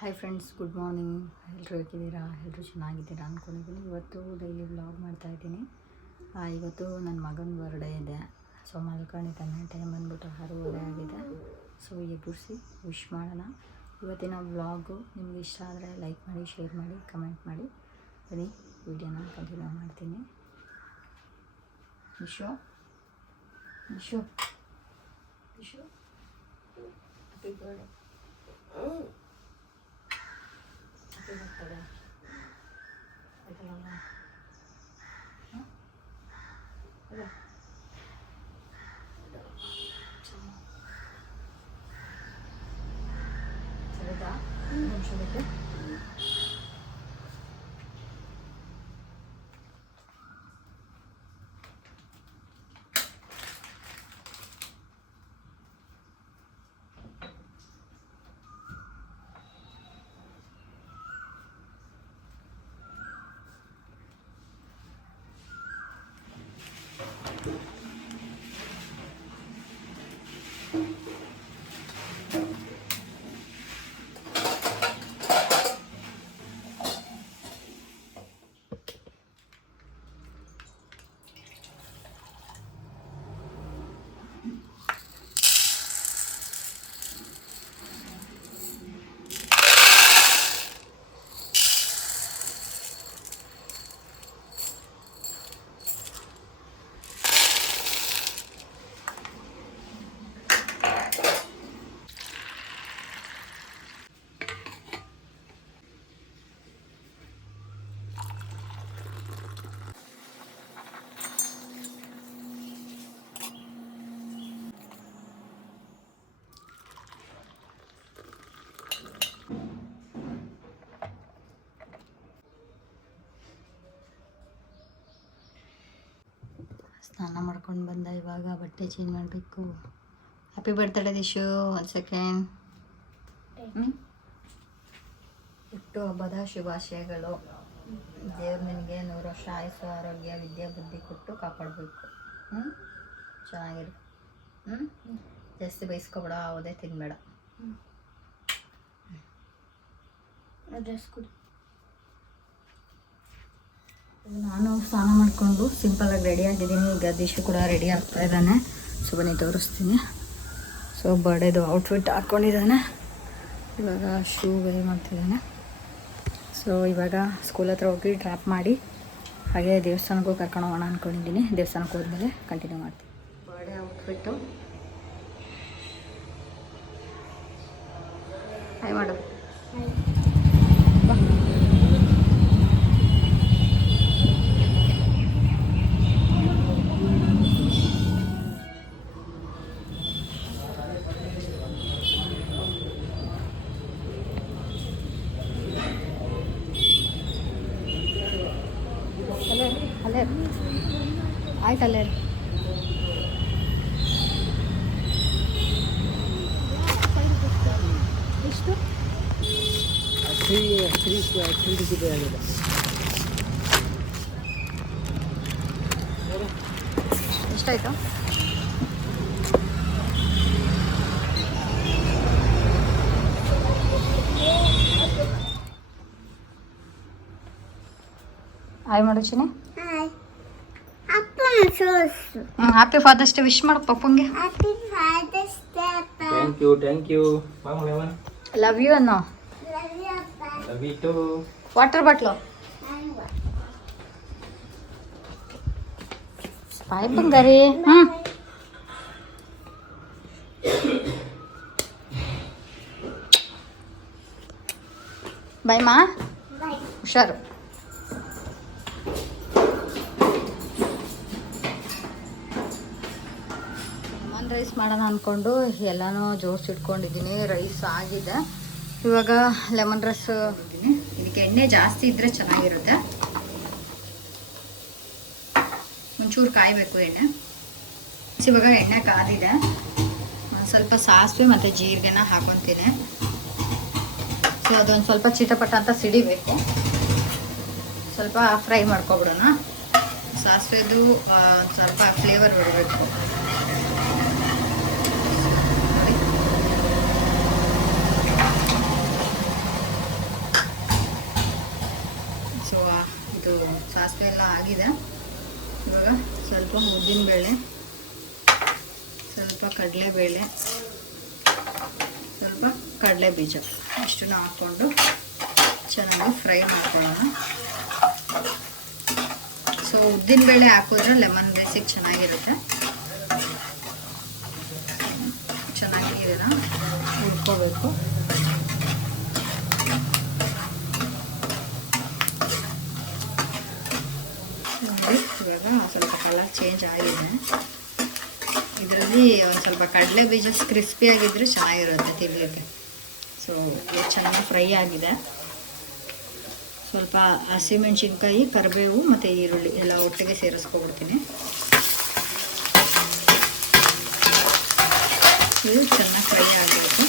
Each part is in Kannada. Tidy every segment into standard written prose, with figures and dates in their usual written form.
Hi friends, good morning. ಎಲ್ಲರೂ ಹೇಗಿದ್ದೀರಾ? ಎಲ್ಲರೂ ಚೆನ್ನಾಗಿದ್ದೀರಾ ಅಂದ್ಕೊಂಡಿದ್ದೀನಿ. ಇವತ್ತು ಡೈಲಿ ವ್ಲಾಗ್ ಮಾಡ್ತಾಯಿದ್ದೀನಿ. ಇವತ್ತು ನನ್ನ ಮಗನ ಬರ್ಡೇ ಇದೆ. ಸೊ ಮಲ್ಕೊಂಡಿದ್ದಾನೆ. ಟೈಮ್ ಬಂದ್ಬಿಟ್ಟು 6:30 ಆಗಿದೆ. ಸೊ ಎಬ್ಬರಿಸಿ ವಿಶ್ ಮಾಡೋಣ. ಇವತ್ತಿನ ವ್ಲಾಗು ನಿಮ್ಗೆ ಇಷ್ಟ ಆದರೆ ಲೈಕ್ ಮಾಡಿ, ಶೇರ್ ಮಾಡಿ, ಕಮೆಂಟ್ ಮಾಡಿ. ಬನ್ನಿ ವಿಡಿಯೋನ ಕಂಟಿನ್ಯೂ ಮಾಡ್ತೀನಿ. Vishu Vishu Vishu happy birthday. ಬರ್ತಾಳೆ ಆಯ್ತಲ್ಲ? ಸರಿದಾ? ನಿಮಿಷ ಬಿಟ್ಟು ಸ್ನಾನ ಮಾಡ್ಕೊಂಡು ಬಂದ. ಇವಾಗ ಬಟ್ಟೆ ಚೇಂಜ್ ಮಾಡಬೇಕು. Happy birthday Dishu. 1 ಸೆಕೆಂಡ್. ಹುಟ್ಟು ಹಬ್ಬದ ಶುಭಾಶಯಗಳು. ದೇವ್ರು ನಿನಗೆ 100 ವರ್ಷ ಆಯಸ್ಸು, ಆರೋಗ್ಯ, ವಿದ್ಯೆ, ಬುದ್ಧಿ ಕೊಟ್ಟು ಕಾಪಾಡಬೇಕು. ಚೆನ್ನಾಗಿರು. ಜಾಸ್ತಿ ಬೈಸ್ಕೊಬೇಡ, ಯಾವುದೇ ತಿನ್ಬೇಡ. ಡ್ರೆಸ್ ಕೊಡಿ. ನಾನು ಸ್ನಾನ ಮಾಡಿಕೊಂಡು ಸಿಂಪಲಾಗಿ ರೆಡಿ ಆಗಿದ್ದೀನಿ. ಈಗ ದಿಶು ಕೂಡ ರೆಡಿ ಆಗ್ತಾ ಇದ್ದಾನೆ. ಸೊ ಬನ್ನಿ ತೋರಿಸ್ತೀನಿ. ಸೊ ಬರ್ಡೇದು ಔಟ್ಫಿಟ್ ಹಾಕ್ಕೊಂಡಿದ್ದಾನೆ. ಇವಾಗ ಶೂ ವೇರ್ ಮಾಡ್ತಿದ್ದಾನೆ. ಸೊ ಇವಾಗ ಸ್ಕೂಲ್ ಹತ್ರ ಹೋಗಿ ಡ್ರಾಪ್ ಮಾಡಿ ಹಾಗೆ ದೇವಸ್ಥಾನಕ್ಕೂ ಕರ್ಕೊಂಡು ಹೋಗೋಣ ಅಂದ್ಕೊಂಡಿದ್ದೀನಿ. ದೇವಸ್ಥಾನಕ್ಕೆ ಹೋದ್ಮೇಲೆ ಕಂಟಿನ್ಯೂ ಮಾಡ್ತೀನಿ. ಬರ್ಡೇ ಔಟ್ಫಿಟ್ಟು ಹಾಯ್ ಮಾಡು. ಅಲ್ಲೇ ಆಯ್ತು. ಅಲ್ಲೇ ಎಷ್ಟು ಎಷ್ಟಾಯಿತು? ಹಾಯ್ ಮಾಡು Chini. Happy father's day wish ಮಾಡು ಪಪ್ಪಂಗೆ. ಥ್ಯಾಂಕ್ ಯು ಲವ್ ಯು ಅನ್ನೋ. Love you too. Water bottle bye ಬಂಗಾರಿ. ಬಾಯ್ ಮಾ, ಹುಷಾರು. ರೈಸ್ ಮಾಡೋಣ ಅಂದ್ಕೊಂಡು ಎಲ್ಲನೂ ಜೋಡಿಸಿಟ್ಕೊಂಡಿದ್ದೀನಿ. ರೈಸ್ ಆಗಿದೆ. ಇವಾಗ ಲೆಮನ್ ರೈಸ್ ಇದ್ದೀನಿ. ಇದಕ್ಕೆ ಎಣ್ಣೆ ಜಾಸ್ತಿ ಇದ್ದರೆ ಚೆನ್ನಾಗಿರುತ್ತೆ. ಒಂಚೂರು ಕಾಯಬೇಕು ಎಣ್ಣೆ. ಇವಾಗ ಎಣ್ಣೆ ಕಾದಿದೆ. ಒಂದು ಸ್ವಲ್ಪ ಸಾಸಿವೆ ಮತ್ತು ಜೀರಿಗೆನ ಹಾಕೊತೀನಿ. ಸೊ ಅದೊಂದು ಸ್ವಲ್ಪ ಚಿಟಪಟ ಅಂತ ಸಿಡಿಬೇಕು. ಸ್ವಲ್ಪ ಫ್ರೈ ಮಾಡ್ಕೊಬಿಡೋಣ. ಸಾಸಿವೆದು ಸ್ವಲ್ಪ ಫ್ಲೇವರ್ ಬರಬೇಕು. ಇಷ್ಟೆಲ್ಲ ಆಗಿದೆ. ಇವಾಗ ಸ್ವಲ್ಪ ಉದ್ದಿನಬೇಳೆ, ಸ್ವಲ್ಪ ಕಡಲೆಬೇಳೆ, ಸ್ವಲ್ಪ ಕಡಲೆ ಬೀಜ ಇಷ್ಟನ್ನು ಹಾಕ್ಕೊಂಡು ಚೆನ್ನಾಗಿ ಫ್ರೈ ಮಾಡ್ಕೊಳ್ಳೋಣ. ಸೊ ಉದ್ದಿನಬೇಳೆ ಹಾಕಿದ್ರೆ ಲೆಮನ್ ರೈಸಿಗೆ ಚೆನ್ನಾಗಿರುತ್ತೆ. ಚೆನ್ನಾಗಿ ಇದನ್ನು ಹುರ್ಕೋಬೇಕು. ಇವಾಗ ಸ್ವಲ್ಪ ಕಲರ್ ಚೇಂಜ್ ಆಗಿದೆ. ಇದರಲ್ಲಿ ಒಂದು ಸ್ವಲ್ಪ ಕಡಲೆ ಬೀಜ ಕ್ರಿಸ್ಪಿಯಾಗಿದ್ದರೆ ಚೆನ್ನಾಗಿರುತ್ತೆ ತಿನ್ನಲಿಕ್ಕೆ. ಸೊ ಇದು ಚೆನ್ನಾಗಿ ಫ್ರೈ ಆಗಿದೆ. ಸ್ವಲ್ಪ ಹಸಿಮೆಣ್ಸಿನ್ಕಾಯಿ, ಕರಿಬೇವು ಮತ್ತು ಈರುಳ್ಳಿ ಎಲ್ಲ ಒಟ್ಟಿಗೆ ಸೇರಿಸ್ಕೊಬಿಡ್ತೀನಿ. ಇದು ಚೆನ್ನಾಗಿ ಫ್ರೈ ಆಗಬೇಕು.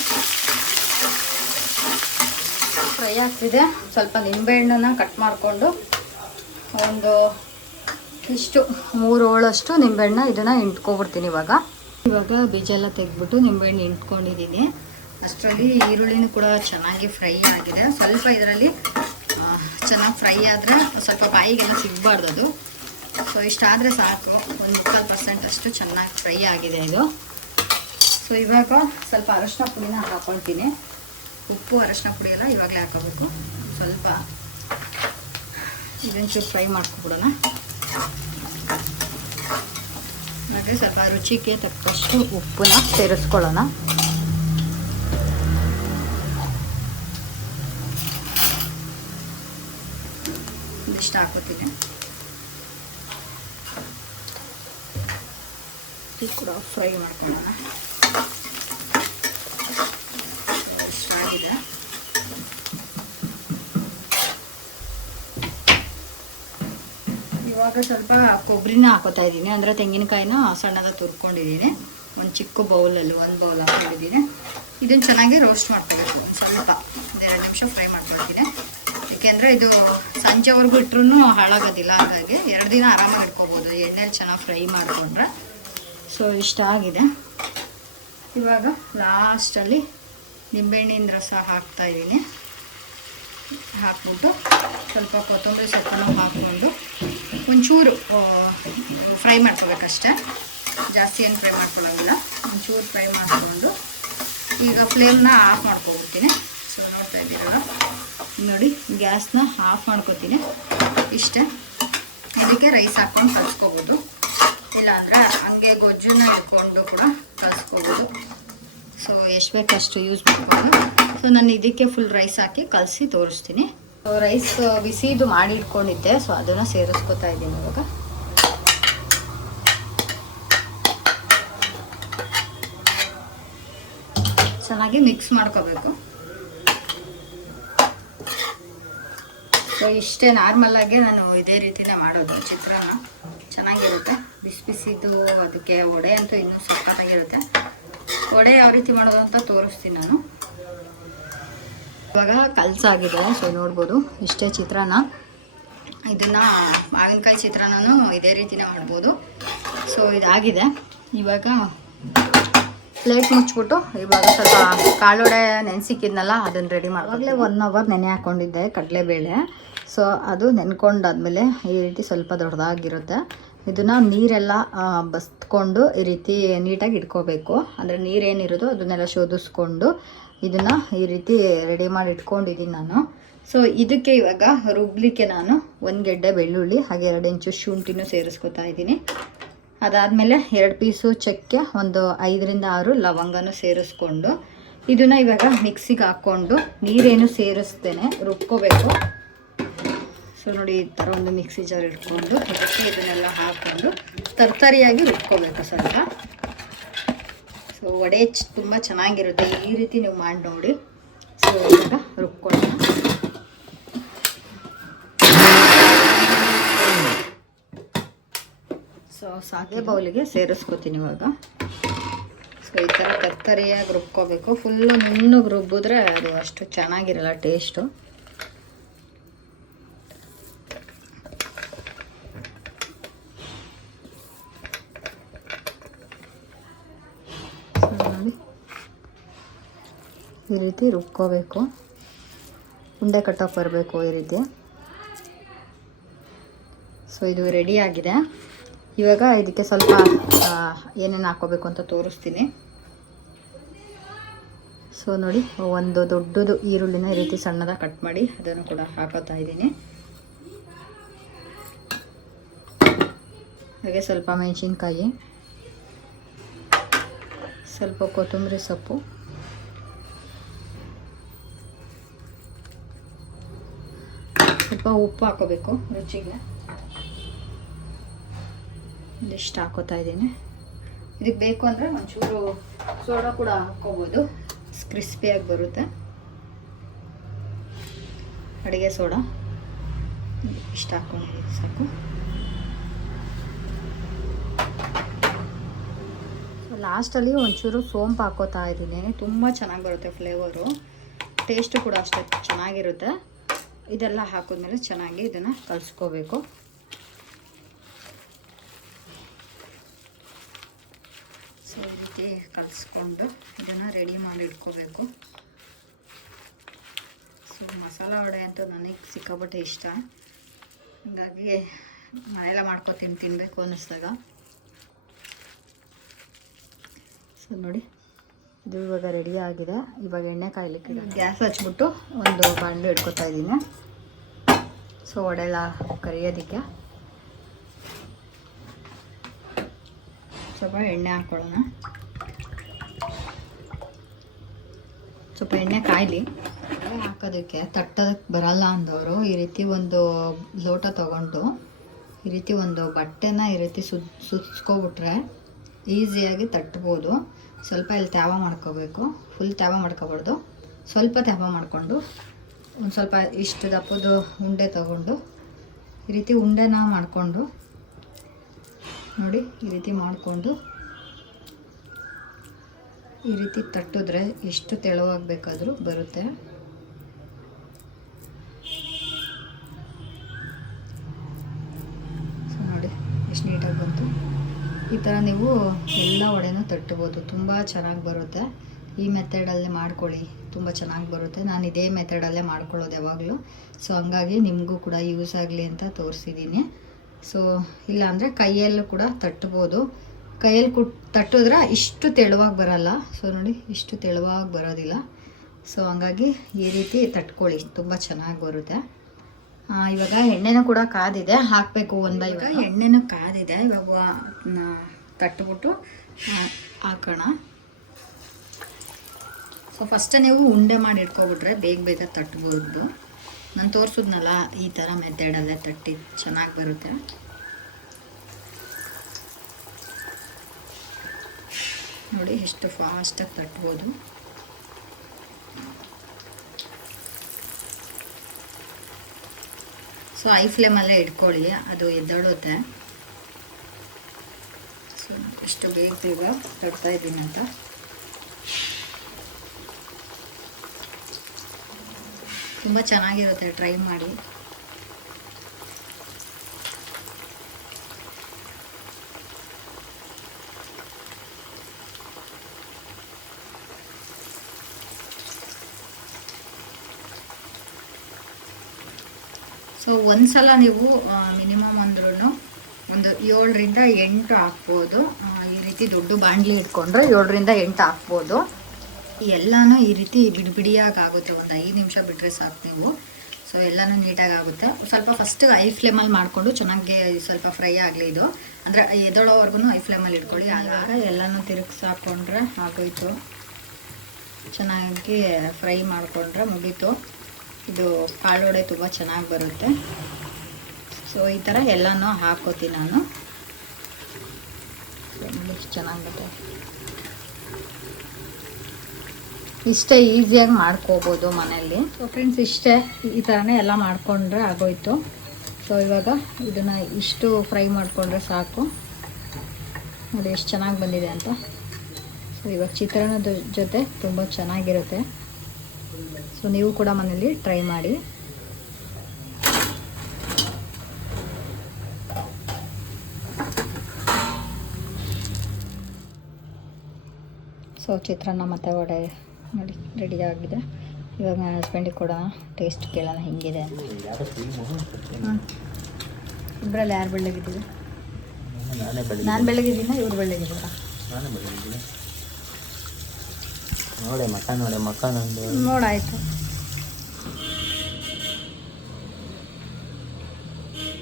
ಫ್ರೈ ಆಗ್ತಿದೆ. ಸ್ವಲ್ಪ ನಿಂಬೆಹಣ್ಣನ್ನು ಕಟ್ ಮಾಡಿಕೊಂಡು ಒಂದು ಇಷ್ಟು 3 ಹೋಳಷ್ಟು ನಿಂಬೆಹಣ್ಣು ಇದನ್ನು ಇಂಟ್ಕೊಬಿಡ್ತೀನಿ. ಇವಾಗ ಬೀಜ ಎಲ್ಲ ತೆಗೆದ್ಬಿಟ್ಟು ನಿಂಬೆಹಣ್ಣು ಇಂಟ್ಕೊಂಡಿದ್ದೀನಿ. ಅಷ್ಟರಲ್ಲಿ ಈರುಳ್ಳಿನೂ ಕೂಡ ಚೆನ್ನಾಗಿ ಫ್ರೈ ಆಗಿದೆ. ಸ್ವಲ್ಪ ಇದರಲ್ಲಿ ಚೆನ್ನಾಗಿ ಫ್ರೈ ಆದರೆ ಸ್ವಲ್ಪ ಬಾಯಿಗೆಲ್ಲ ಸಿಗಬಾರ್ದು ಅದು. ಸೊ ಇಷ್ಟಾದರೆ ಸಾಕು. ಒಂದು 40% ಅಷ್ಟು ಚೆನ್ನಾಗಿ ಫ್ರೈ ಆಗಿದೆ ಇದು. ಸೊ ಇವಾಗ ಸ್ವಲ್ಪ ಅರಶಿನ ಪುಡಿನ ಹಾಕ್ಕೊಳ್ತೀನಿ. ಉಪ್ಪು ಅರಶಿನ ಪುಡಿ ಎಲ್ಲ ಇವಾಗಲೇ ಹಾಕೋಬೇಕು. ಸ್ವಲ್ಪ ಇದೊಂಚೂರು ಫ್ರೈ ಮಾಡ್ಕೊಬಿಡೋಣ. ಹಾಗೆ ಸ್ವಲ್ಪ ರುಚಿಗೆ ತಕ್ಕಷ್ಟು ಉಪ್ಪನ್ನ ಸೇರಿಸ್ಕೊಳ್ಳೋಣ. ಇದಿಷ್ಟು ಹಾಕೋತೀನಿ. ಇದು ಕೂಡ ಫ್ರೈ ಮಾಡ್ಕೊಳ್ಳೋಣ. ಇಷ್ಟ ಆಗಿದೆ. ಇವಾಗ ಸ್ವಲ್ಪ ಕೊಬ್ಬರಿನ ಹಾಕೋತಾ ಇದ್ದೀನಿ. ಅಂದರೆ ತೆಂಗಿನಕಾಯಿನ ಸಣ್ಣದಾಗಿ ತುರ್ಕೊಂಡಿದ್ದೀನಿ. ಒಂದು ಚಿಕ್ಕ ಬೌಲಲ್ಲಿ 1 ಬೌಲ್ ಹಾಕೊಂಡಿದ್ದೀನಿ. ಇದನ್ನು ಚೆನ್ನಾಗಿ ರೋಸ್ಟ್ ಮಾಡ್ಕೋಬೇಕು. ಸ್ವಲ್ಪ 2 ನಿಮಿಷ ಫ್ರೈ ಮಾಡ್ಕೊಳ್ತೀನಿ. ಏಕೆಂದರೆ ಇದು ಸಂಜೆವರೆಗೂ ಇಟ್ಟರೂ ಹಾಳಾಗೋದಿಲ್ಲ. ಹಾಗಾಗಿ 2 ದಿನ ಆರಾಮಾಗಿ ಇಟ್ಕೋಬೋದು ಎಣ್ಣೆಲಿ ಚೆನ್ನಾಗಿ ಫ್ರೈ ಮಾಡಿಕೊಂಡ್ರೆ. ಸೊ ಇಷ್ಟ ಆಗಿದೆ. ಇವಾಗ ಲಾಸ್ಟಲ್ಲಿ ನಿಂಬೆಹಣ್ಣಿನ ರಸ ಹಾಕ್ತಾಯಿದ್ದೀನಿ. ಹಾಕ್ಬಿಟ್ಟು ಸ್ವಲ್ಪ ಕೊತ್ತಂಬರಿ ಸೊಪ್ಪನ್ನು ಹಾಕ್ಕೊಂಡು ಒಂಚೂರು ಫ್ರೈ ಮಾಡ್ಕೋಬೇಕಷ್ಟೆ. ಜಾಸ್ತಿ ಏನು ಫ್ರೈ ಮಾಡ್ಕೊಳ್ಳೋದಿಲ್ಲ. ಒಂಚೂರು ಫ್ರೈ ಮಾಡಿಕೊಂಡು ಈಗ ಫ್ಲೇಮ್ನ ಆಫ್ ಮಾಡ್ಕೊಬಿಡ್ತೀನಿ. ಸೊ ನೋಡ್ತಾ ಇದ್ದೀರಲ್ಲ, ನೋಡಿ ಗ್ಯಾಸ್ನ ಆಫ್ ಮಾಡ್ಕೊತೀನಿ. ಇಷ್ಟೇ. ಇದಕ್ಕೆ ರೈಸ್ ಹಾಕ್ಕೊಂಡು ಕಲಿಸ್ಕೋಬೋದು. ಇಲ್ಲಾಂದರೆ ಹಂಗೆ ಗೊಜ್ಜನ್ನ ಇಟ್ಕೊಂಡು ಕೂಡ ಕಲಿಸ್ಕೋಬೋದು. ಸೊ ಎಷ್ಟು ಬೇಕಷ್ಟು ಯೂಸ್ ಮಾಡ್ಕೊಂಡು. ಸೊ ನಾನು ಇದಕ್ಕೆ ಫುಲ್ ರೈಸ್ ಹಾಕಿ ಕಲಸಿ ತೋರಿಸ್ತೀನಿ. ಸೊ ರೈಸ್ ಬಿಸಿದು ಮಾಡಿ ಇಟ್ಕೊಂಡಿದ್ದೆ. ಸೊ ಅದನ್ನು ಸೇರಿಸ್ಕೊತಾ ಇದ್ದೀನಿ. ಇವಾಗ ಚೆನ್ನಾಗಿ ಮಿಕ್ಸ್ ಮಾಡ್ಕೋಬೇಕು. ಸೊ ಇಷ್ಟೇ. ನಾರ್ಮಲಾಗೆ ನಾನು ಇದೇ ರೀತಿನೇ ಮಾಡೋದು ಚಿತ್ರಾನ್ನ. ಚೆನ್ನಾಗಿರುತ್ತೆ. ಬಿಸಿ ಬಿಸಿದು. ಅದಕ್ಕೆ ವಡೆ ಅಂತೂ ಇನ್ನೂ ಸಕ್ಕತ್ತಾಗಿರುತ್ತೆ. ವಡೆ ಯಾವ ರೀತಿ ಮಾಡೋದು ಅಂತ ತೋರಿಸ್ತೀನಿ ನಾನು. ಇವಾಗ ಕಲಸಾಗಿದೆ. ಸೊ ನೋಡ್ಬೋದು ಇಷ್ಟೇ ಚಿತ್ರಾನ್ನ. ಇದನ್ನು ಮಾವಿನಕಾಯಿ ಚಿತ್ರಾನ್ನೂ ಇದೇ ರೀತಿನೇ ಮಾಡ್ಬೋದು. ಸೊ ಇದಾಗಿದೆ. ಇವಾಗ ಪ್ಲೇಟ್ ಮುಚ್ಚಿಬಿಟ್ಟು ಇವಾಗ ಸ್ವಲ್ಪ ಕಾಳುವಡೆ ನೆನೆಸಿಕ್ಕಿದ್ನಲ್ಲ ಅದನ್ನು ರೆಡಿ ಮಾಡುವಾಗಲೇ 1 ಅವರ್ ನೆನೆ ಹಾಕ್ಕೊಂಡಿದ್ದೆ ಕಡಲೆಬೇಳೆ. ಸೊ ಅದು ನೆನ್ಕೊಂಡಾದ್ಮೇಲೆ ಈ ರೀತಿ ಸ್ವಲ್ಪ ದೊಡ್ಡದಾಗಿರುತ್ತೆ. ಇದನ್ನು ನೀರೆಲ್ಲ ಬಸ್ಕೊಂಡು ಈ ರೀತಿ ನೀಟಾಗಿ ಇಟ್ಕೋಬೇಕು. ಅಂದರೆ ನೀರೇನಿರೋದು ಅದನ್ನೆಲ್ಲ ಶೋಧಿಸ್ಕೊಂಡು ಇದನ್ನು ಈ ರೀತಿ ರೆಡಿ ಮಾಡಿ ಇಟ್ಕೊಂಡಿದ್ದೀನಿ ನಾನು. ಸೊ ಇದಕ್ಕೆ ಇವಾಗ ರುಬ್ಲಿಕ್ಕೆ ನಾನು 1 ಗೆಡ್ಡೆ ಬೆಳ್ಳುಳ್ಳಿ ಹಾಗೆ 2 ಇಂಚು ಶುಂಠಿನೂ ಸೇರಿಸ್ಕೊತಾ ಇದ್ದೀನಿ. ಅದಾದಮೇಲೆ 2 ಪೀಸು ಚಕ್ಕೆ, ಒಂದು 5 ರಿಂದ 6 ಲವಂಗನೂ ಸೇರಿಸ್ಕೊಂಡು ಇದನ್ನು ಇವಾಗ ಮಿಕ್ಸಿಗೆ ಹಾಕ್ಕೊಂಡು ನೀರೇನು ಸೇರಿಸ್ತೇನೆ ರುಬ್ಕೋಬೇಕು. ಸೊ ನೋಡಿ ಈ ಥರ ಒಂದು ಮಿಕ್ಸಿ ಜಾರ್ ಇಟ್ಕೊಂಡು ಅದಕ್ಕೆ ಇದನ್ನೆಲ್ಲ ಹಾಕ್ಕೊಂಡು ತರ್ತರಿಯಾಗಿ ರುಬ್ಕೋಬೇಕು ಸ್ವಲ್ಪ. ಸೊ ವಡೆ ತುಂಬ ಚೆನ್ನಾಗಿರುತ್ತೆ. ಈ ರೀತಿ ನೀವು ಮಾಡಿ ನೋಡಿ. ಸೊ ಇವಾಗ ರುಬ್ಕೊಳ್ಳೋಣ. ಸೊ ಸಾಗೆ ಬೌಲಿಗೆ ಸೇರಿಸ್ಕೊತೀನಿ ಇವಾಗ. ಸೊ ಈ ಥರ ತರ್ತರಿಯಾಗಿ ರುಬ್ಕೋಬೇಕು. ಫುಲ್ಲು ನುಣ್ಣಗೆ ರುಬ್ಬಿದ್ರೆ ಅದು ಅಷ್ಟು ಚೆನ್ನಾಗಿರಲ್ಲ ಟೇಸ್ಟು. ನೋಡಿ ಈ ರೀತಿ ರುಬ್ಕೋಬೇಕು. ಉಂಡೆ ಕಟ್ಟೋಕೆ ಬರಬೇಕು ಈ ರೀತಿ. ಸೊ ಇದು ರೆಡಿ ಆಗಿದೆ. ಇವಾಗ ಇದಕ್ಕೆ ಸ್ವಲ್ಪ ಏನೇನು ಹಾಕೋಬೇಕು ಅಂತ ತೋರಿಸ್ತೀನಿ. ಸೊ ನೋಡಿ, ಒಂದು ದೊಡ್ಡದು ಈರುಳ್ಳಿನ ಈ ರೀತಿ ಸಣ್ಣದಾಗಿ ಕಟ್ ಮಾಡಿ ಅದನ್ನು ಕೂಡ ಹಾಕೋತಾ ಇದ್ದೀನಿ. ಹಾಗೆ ಸ್ವಲ್ಪ ಮೆಣಸಿನ್ಕಾಯಿ, ಸ್ವಲ್ಪ ಕೊತ್ತಂಬರಿ ಸೊಪ್ಪು, ಸ್ವಲ್ಪ ಉಪ್ಪು ಹಾಕೋಬೇಕು ರುಚಿಗೆ. ಇದಿಷ್ಟು ಹಾಕೋತಾ ಇದ್ದೀನಿ. ಇದಕ್ಕೆ ಬೇಕು ಅಂದರೆ ಒಂಚೂರು ಸೋಡಾ ಕೂಡ ಹಾಕ್ಕೋಬೋದು, ಕ್ರಿಸ್ಪಿಯಾಗಿ ಬರುತ್ತೆ. ಅಡುಗೆ ಸೋಡಾ ಇಷ್ಟು ಹಾಕ್ಕೊಂಡಿದ್ದೀನಿ ಸಾಕು. ಲಾಸ್ಟಲ್ಲಿ ಒಂಚೂರು ಸೋಂಪು ಹಾಕೋತಾ ಇದ್ದೀನಿ. ತುಂಬ ಚೆನ್ನಾಗಿ ಬರುತ್ತೆ ಫ್ಲೇವರು, ಟೇಸ್ಟು ಕೂಡ ಅಷ್ಟೇ ಚೆನ್ನಾಗಿರುತ್ತೆ. ಇದೆಲ್ಲ ಹಾಕಿದ್ಮೇಲೆ ಚೆನ್ನಾಗಿ ಇದನ್ನು ಕಲಿಸ್ಕೋಬೇಕು. ಸೊ ಈ ರೀತಿ ಕಲಿಸ್ಕೊಂಡು ಇದನ್ನು ರೆಡಿ ಮಾಡಿ ಇಟ್ಕೋಬೇಕು. ಸೊ ಮಸಾಲ ವಡೆ ಅಂತೂ ನನಗೆ ಸಿಕ್ಕಾಪಟ್ಟೆ ಇಷ್ಟ, ಹಾಗಾಗಿ ಮನೆಯೆಲ್ಲ ಮಾಡ್ಕೊತೀನಿ ತಿನ್ನಬೇಕು ಅನ್ನಿಸ್ದಾಗ. ಸೊ ನೋಡಿ, ಇದು ಇವಾಗ ರೆಡಿ ಆಗಿದೆ. ಇವಾಗ ಎಣ್ಣೆ ಕಾಯ್ಲಿಕ್ಕೆ ಗ್ಯಾಸ್ ಹಚ್ಬಿಟ್ಟು ಒಂದು ಬಾಣಲೆ ಇಟ್ಕೊತಾ ಇದ್ದೀನಿ. ಸೊ ವಡೆಲ್ಲ ಕರಿಯೋದಕ್ಕೆ ಸ್ವಲ್ಪ ಎಣ್ಣೆ ಹಾಕ್ಕೊಳ್ಳೋಣ. ಸ್ವಲ್ಪ ಎಣ್ಣೆ ಕಾಯಲಿ. ಹಾಕೋದಕ್ಕೆ ತಟ್ಟೋದಕ್ಕೆ ಬರಲ್ಲ ಅಂದವರು ಈ ರೀತಿ ಒಂದು ಲೋಟ ತೊಗೊಂಡು ಈ ರೀತಿ ಒಂದು ಬಟ್ಟೆನ ಈ ರೀತಿ ಸುತ್ಸ್ಕೊಬಿಟ್ರೆ ಈಸಿಯಾಗಿ ತಟ್ಬೋದು. ಸ್ವಲ್ಪ ಇಲ್ಲಿ ತ್ಯಾವ ಮಾಡ್ಕೋಬೇಕು, ಫುಲ್ ತ್ಯಾವ ಮಾಡ್ಕೋಬಾರ್ದು. ಸ್ವಲ್ಪ ತ್ಯಾವ ಮಾಡಿಕೊಂಡು ಒಂದು ಸ್ವಲ್ಪ ಇಷ್ಟು ದಪ್ಪದ ಉಂಡೆ ತಗೊಂಡು ಈ ರೀತಿ ಉಂಡೆನ ಮಾಡಿಕೊಂಡು ನೋಡಿ, ಈ ರೀತಿ ಮಾಡಿಕೊಂಡು ಈ ರೀತಿ ತಟ್ಟಿದ್ರೆ ಎಷ್ಟು ತೆಳುವಾಗಿ ಬೇಕಾದರೂ ಬರುತ್ತೆ. ಸೊ ನೋಡಿ ಎಷ್ಟು ನೀಟಾಗಿ ಬಂತು. ಈ ಥರ ನೀವು ಎಲ್ಲ ವಡೆನೂ ತಟ್ಬೋದು, ತುಂಬ ಚೆನ್ನಾಗಿ ಬರುತ್ತೆ. ಈ ಮೆಥಡಲ್ಲೇ ಮಾಡ್ಕೊಳ್ಳಿ, ತುಂಬ ಚೆನ್ನಾಗಿ ಬರುತ್ತೆ. ನಾನು ಇದೇ ಮೆಥಡಲ್ಲೇ ಮಾಡ್ಕೊಳ್ಳೋದು ಯಾವಾಗಲೂ. ಸೊ ಹಂಗಾಗಿ ನಿಮಗೂ ಕೂಡ ಯೂಸ್ ಆಗಲಿ ಅಂತ ತೋರಿಸಿದ್ದೀನಿ. ಸೊ ಇಲ್ಲಾಂದರೆ ಕೈಯಲ್ಲೂ ಕೂಡ ತಟ್ಬೋದು. ಕೈಯಲ್ಲಿ ತಟ್ಟಿದ್ರೆ ಇಷ್ಟು ತೆಳುವಾಗಿ ಬರಲ್ಲ. ಸೊ ನೋಡಿ, ಇಷ್ಟು ತೆಳುವಾಗಿ ಬರೋದಿಲ್ಲ. ಸೊ ಹಂಗಾಗಿ ಈ ರೀತಿ ತಟ್ಕೊಳ್ಳಿ, ತುಂಬ ಚೆನ್ನಾಗಿ ಬರುತ್ತೆ. ಇವಾಗ ಎಣ್ಣೆನೂ ಕೂಡ ಕಾದಿದೆ, ಹಾಕಬೇಕು ಒಂದು. ಇವಾಗ ಎಣ್ಣೆನೂ ಕಾದಿದೆ, ಇವಾಗ ತಟ್ಬಿಟ್ಟು ಹಾಕೋಣ. ಸೊ ಫಸ್ಟ್ ನೀವು ಉಂಡೆ ಮಾಡಿ ಇಟ್ಕೊಬಿಟ್ರೆ ಬೇಗ ತಟ್ಬೋದು. ನಾನು ತೋರಿಸಿದ್ನಲ್ಲ ಈ ಥರ ಮೆಥಡಲ್ಲೇ ತಟ್ಟಿ ಚೆನ್ನಾಗಿ ಬರುತ್ತೆ. ನೋಡಿ ಎಷ್ಟು ಫಾಸ್ಟಾಗಿ ತಟ್ಬೋದು. ಸೊ ಐ ಫ್ಲೇಮಲ್ಲೇ ಇಟ್ಕೊಳ್ಳಿ, ಅದು ಎದ್ದೇಳುತ್ತೆ. ಸೊ ಎಷ್ಟು ಬೇಗ ತಟ್ತಾ ಇದ್ದೀನಿ ಅಂತ. ತುಂಬ ಚೆನ್ನಾಗಿರುತ್ತೆ, ಟ್ರೈ ಮಾಡಿ. ಸೊ ಒಂದ್ಸಲ ನೀವು ಮಿನಿಮಮ್ ಅಂದ್ರೂ ಒಂದು 7 ರಿಂದ 8 ಹಾಕ್ಬೋದು. ಈ ರೀತಿ ದೊಡ್ಡ ಬಾಣಲಿ ಇಟ್ಕೊಂಡ್ರೆ 7 ರಿಂದ 8 ಹಾಕ್ಬೋದು. ಎಲ್ಲನೂ ಈ ರೀತಿ ಬಿಡಿಯಾಗಿ ಆಗುತ್ತೆ. ಒಂದು 5 ನಿಮಿಷ ಬಿಟ್ಟರೆ ಸಾಕು ನೀವು. ಸೊ ಎಲ್ಲನೂ ನೀಟಾಗಿ ಆಗುತ್ತೆ. ಸ್ವಲ್ಪ ಫಸ್ಟ್ ಐ ಫ್ಲೇಮಲ್ಲಿ ಮಾಡಿಕೊಂಡು ಚೆನ್ನಾಗಿ ಸ್ವಲ್ಪ ಫ್ರೈ ಆಗಲಿ. ಇದು ಅಂದರೆ ಎದೊಳೋವರೆಗೂ ಐ ಫ್ಲೇಮಲ್ಲಿ ಇಟ್ಕೊಳ್ಳಿ. ಆಗ ಎಲ್ಲನೂ ತಿರುಗಿಸಿ ಹಾಕ್ಕೊಂಡ್ರೆ ಆಗೋಯ್ತು. ಚೆನ್ನಾಗಿ ಫ್ರೈ ಮಾಡಿಕೊಂಡ್ರೆ ಮುಗೀತು. ಇದು ಕಾಳು ವಡೆ ತುಂಬ ಚೆನ್ನಾಗಿ ಬರುತ್ತೆ. ಸೊ ಈ ಥರ ಎಲ್ಲನೂ ಹಾಕೋತೀನಿ ನಾನು. ಚೆನ್ನಾಗಿ ಬರುತ್ತೆ. ಇಷ್ಟೇ ಈಸಿಯಾಗಿ ಮಾಡ್ಕೋಬೋದು ಮನೆಯಲ್ಲಿ. ಸೊ ಫ್ರೆಂಡ್ಸ್, ಇಷ್ಟೇ, ಈ ಥರನೇ ಎಲ್ಲ ಮಾಡಿಕೊಂಡ್ರೆ ಆಗೋಯ್ತು. ಸೊ ಇವಾಗ ಇದನ್ನು ಇಷ್ಟು ಫ್ರೈ ಮಾಡಿಕೊಂಡ್ರೆ ಸಾಕು. ನೋಡಿ ಎಷ್ಟು ಚೆನ್ನಾಗಿ ಬಂದಿದೆ ಅಂತ. ಸೊ ಇವಾಗ ಚಿತ್ರಾನ್ನದ ಜೊತೆ ತುಂಬ ಚೆನ್ನಾಗಿರುತ್ತೆ. ಸೊ ನೀವು ಕೂಡ ಮನೇಲಿ ಟ್ರೈ ಮಾಡಿ. ಸೊ ಚಿತ್ರಾನ್ನ ಮತ್ತು ವಡೆ ನೋಡಿ ರೆಡಿ ಆಗಿದೆ. ಇವಾಗ ನನ್ನ ಹಸ್ಬೆಂಡಿಗೆ ಕೂಡ ಟೇಸ್ಟ್ ಕೇಳೋಣ ಹೆಂಗಿದೆ ಅಂತ. ಇಬ್ಬರಲ್ಲಿ ಯಾರು ಬೆಳ್ಳಗಿದ್ದೀವಿ? ನಾನೇ ಬೆಳಿಗ್ಗೆ ನಾನು ಬೆಳ್ಳಗಿದ್ದೀನ ಇವ್ರು ಬೆಳ್ಳಗಿದ್ದೀರಾ? ನಾನೇ ಬೆಳಿಗ್ಗೆ ನೋಡೆ ಮಕ್ಕ ನಂದು ನೋಡಾಯ್ತು.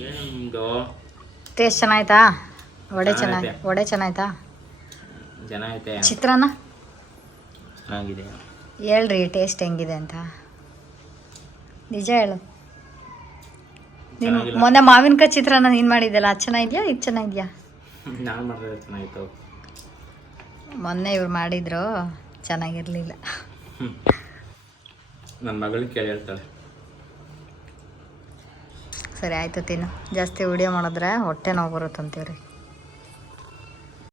ಏನದು ಟೇಸ್ಟ್ ಚೆನ್ನಾಯ್ತಾ? ವಡೆ ಚೆನ್ನಾಗೈತೆ. ಚೆನ್ನಾಯ್ತಾ? ಚೆನ್ನಾಗೈತೆ, ಚಿತ್ರಾನ್ನ ಚೆನ್ನಾಗಿದೆ. ಹೇಳ್ರಿ ಟೇಸ್ಟ್ ಹೆಂಗಿದೆ ಅಂತ. ನಿಜ ಹೇಳು. ನೀನು ಚೆನ್ನಾಗಿಲ್ಲ. ಮೊನ್ನೆ ಮಾವಿನಕಾಯಿ ಚಿತ್ರಾನ್ನ ನೀನು ಮಾಡಿದ್ದೆಲ್ಲ ಅದು ಚೆನ್ನಾಗಿದ್ಯಾ ಇದು ಚೆನ್ನಾಗಿದ್ಯಾ? ನಾನು ಮಾಡಿದ್ರೆ ಚೆನ್ನಾಗಿತ್ತು. ಮೊನ್ನೆ ಇವ್ರು ಮಾಡಿದ್ರು ಚೆನ್ನಾಗಿರಲಿಲ್ಲ. ನನ್ನ ಮಗಳಿಗೆ ಕೇಳಿ ಹೇಳ್ತಾಳೆ. ಸರಿ ಆಯಿತು ತಿನ್ನು. ಜಾಸ್ತಿ ವಿಡಿಯೋ ಮಾಡಿದ್ರೆ ಹೊಟ್ಟೆ ನೋವು ಬರುತ್ತಂತೀವ್ರಿ.